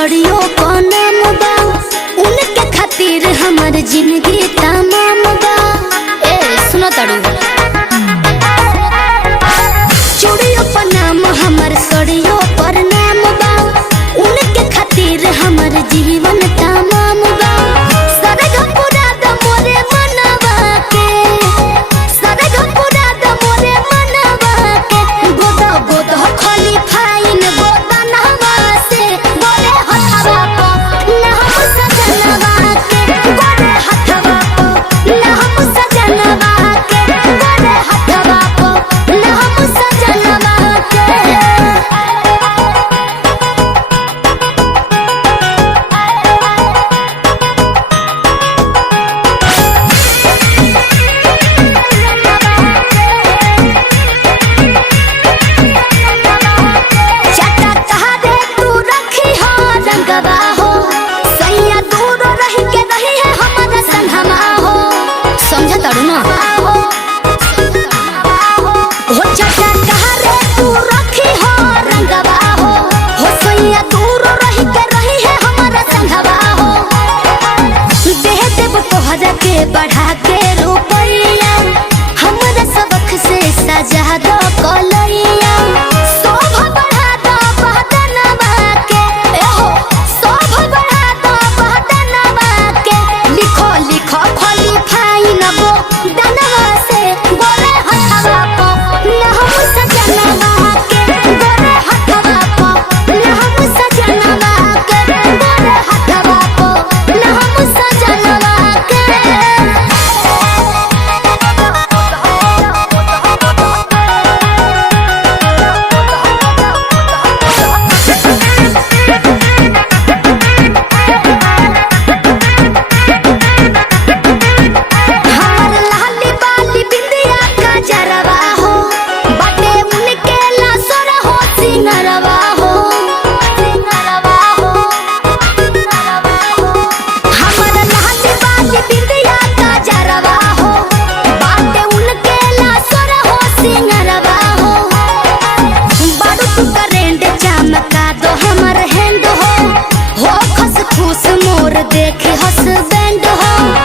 सड़ियों को नाम बा, उनके खातिर हमार जिंदगी तमाम बा। ए सुनो तड़ू, चूड़ियों पर नाम हमार सड़ियों पर नाम बा, उनके खातिर हमार जीवन तमाम बा। बढ़ा के रुपैया हमरा सबक से सजा दो कलैया, शोभा बढ़ा दो बहदनवा के, शोभा बढ़ा दो बहदनवा के। लिखो लिखो खोली फाइन बो दनवा से, बोले हथवा को न हम सजनवा के, बोले हथवा को न हम सजनवा के, बोले हथवा को न हम सजनवा के। देखे हसबैंड हो।